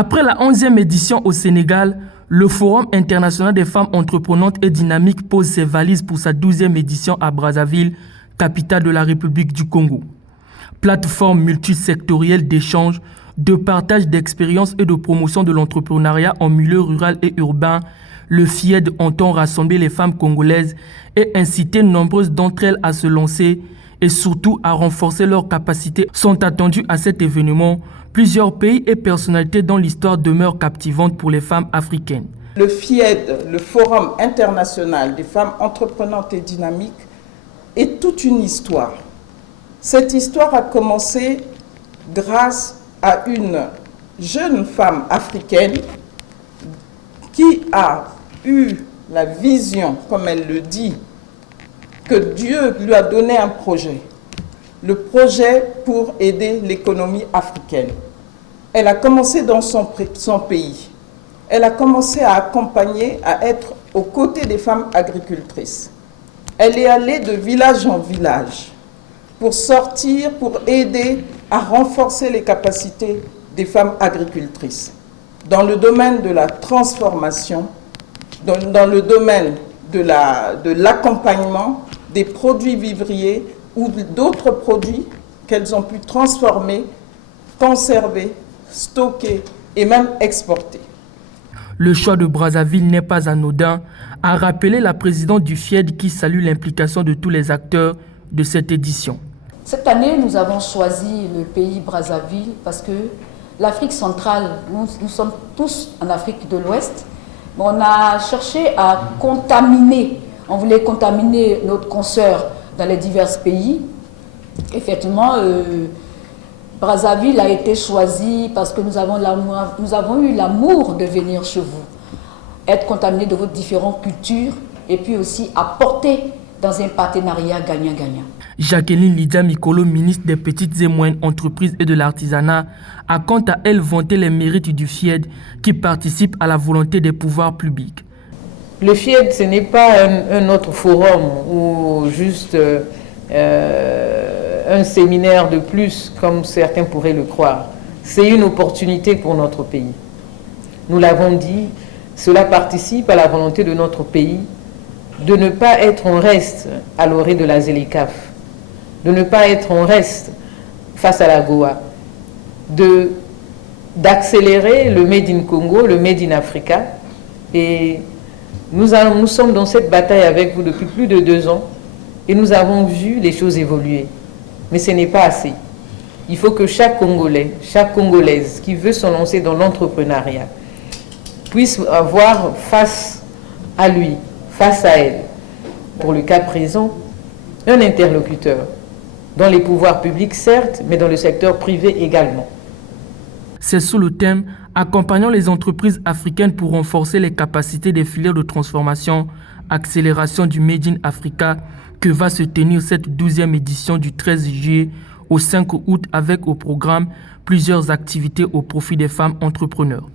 Après la 11e édition au Sénégal, le Forum international des femmes entreprenantes et dynamiques pose ses valises pour sa 12e édition à Brazzaville, capitale de la République du Congo. Plateforme multisectorielle d'échange, de partage d'expériences et de promotion de l'entrepreneuriat en milieu rural et urbain, le FIED entend rassembler les femmes congolaises et inciter nombreuses d'entre elles à se lancer et surtout à renforcer leurs capacités. Sont attendus à cet événement plusieurs pays et personnalités dont l'histoire demeure captivante pour les femmes africaines. Le FIED, le Forum international des femmes entreprenantes et dynamiques, est toute une histoire. Cette histoire a commencé grâce à une jeune femme africaine qui a eu la vision, comme elle le dit, que Dieu lui a donné un projet. Le projet pour aider l'économie africaine. Elle a commencé dans son pays. Elle a commencé à accompagner, à être aux côtés des femmes agricultrices. Elle est allée de village en village pour sortir, pour aider à renforcer les capacités des femmes agricultrices. Dans le domaine de la transformation, dans le domaine de l'accompagnement des produits vivriers ou d'autres produits qu'elles ont pu transformer, conserver, stocker et même exporter. Le choix de Brazzaville n'est pas anodin, a rappelé la présidente du FIED qui salue l'implication de tous les acteurs de cette édition. Cette année, nous avons choisi le pays Brazzaville parce que l'Afrique centrale, nous sommes tous en Afrique de l'Ouest, mais on a cherché à contaminer, on voulait contaminer notre consoeur dans les divers pays. Effectivement, Brazzaville a été choisi parce que nous avons eu l'amour de venir chez vous, être contaminé de vos différentes cultures et puis aussi apporter dans un partenariat gagnant-gagnant. Jacqueline Lydia Mikolo, ministre des Petites et Moyennes Entreprises et de l'Artisanat, a quant à elle vanté les mérites du FIED qui participe à la volonté des pouvoirs publics. Le FIED, ce n'est pas un autre forum ou juste un séminaire de plus, comme certains pourraient le croire. C'est une opportunité pour notre pays. Nous l'avons dit, cela participe à la volonté de notre pays de ne pas être en reste à l'orée de la ZLECAf, de ne pas être en reste face à la Goa, d'accélérer le Made in Congo, le Made in Africa. Et nous sommes dans cette bataille avec vous depuis plus de 2 ans et nous avons vu les choses évoluer. Mais ce n'est pas assez. Il faut que chaque Congolais, chaque Congolaise qui veut se lancer dans l'entrepreneuriat puisse avoir face à lui, face à elle, pour le cas présent, un interlocuteur, dans les pouvoirs publics certes, mais dans le secteur privé également. C'est sous le thème « Accompagnons les entreprises africaines pour renforcer les capacités des filières de transformation, accélération du Made in Africa » que va se tenir cette 12e édition du 13 juillet au 5 août avec au programme plusieurs activités au profit des femmes entrepreneurs.